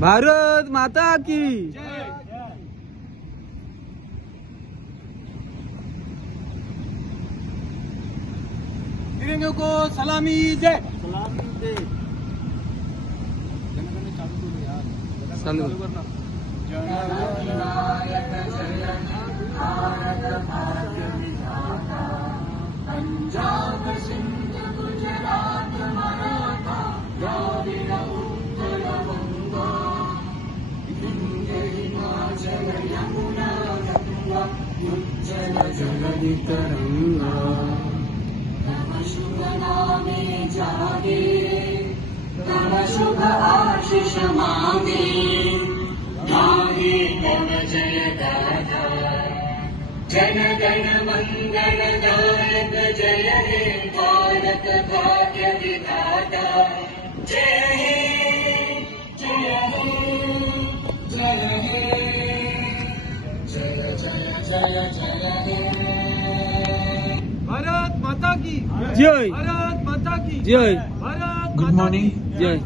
भारत माता की तिरंगे को सलामी दे। चालू करना। पंजाब सिंध गुजरात मराठा द्राविड़ उत्कल बंगा गंगे हिमाचल यमुना गंगा उज्जल जलधि तरंगा तव शुभ नामे जागे तव शुभ आशीष मांगे गाहे तव जय गाथा जन गण मंगल दायक जय हे भारत भाग्य विधाता जय हे जय हे जय हे जय जय जय जय हे। भारत माता की जय भारत माता की जय भारत गुड माता मॉर्निंग की जय